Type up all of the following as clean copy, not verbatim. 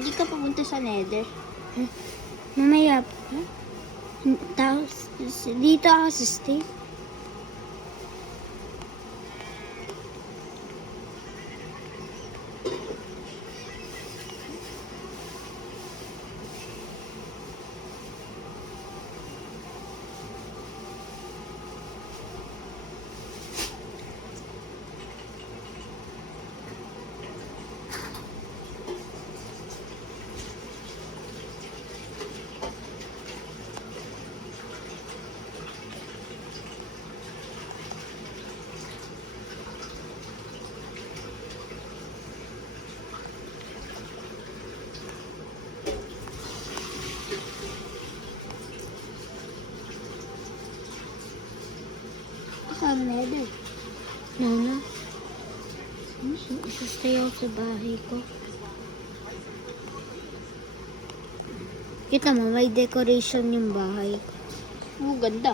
Hindi ka pumunta sa Nether. Mamaya pa. Tapos, dito ako sa stay. Sa Nether. Nana. Isastay ako sa bahay ko. Kita mo, may decoration yung bahay ko. Oh, ganda.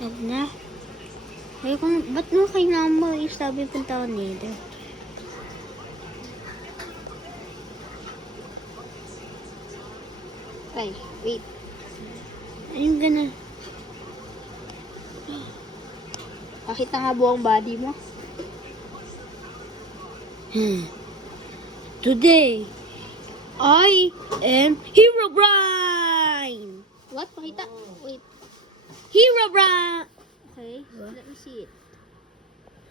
Huwag na. Ay, ba't mo kailangan mo isabi punta ko Nether? Ay, wait. Ayun gana. Pakita nga buong body mo. Today, I am Herobrine! What? Pakita. Wait. Herobrine! Okay. Let me see it.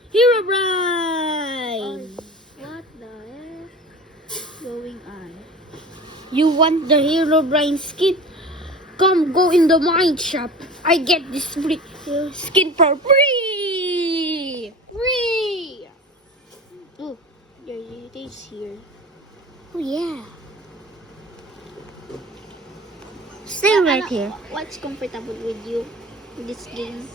Herobrine! What the heck going on? You want the Herobrine skin? Come go in the mine shop. I get this free skin for free! Free! Oh, there it is here. Oh yeah. Stay right here. What's comfortable with you in this game?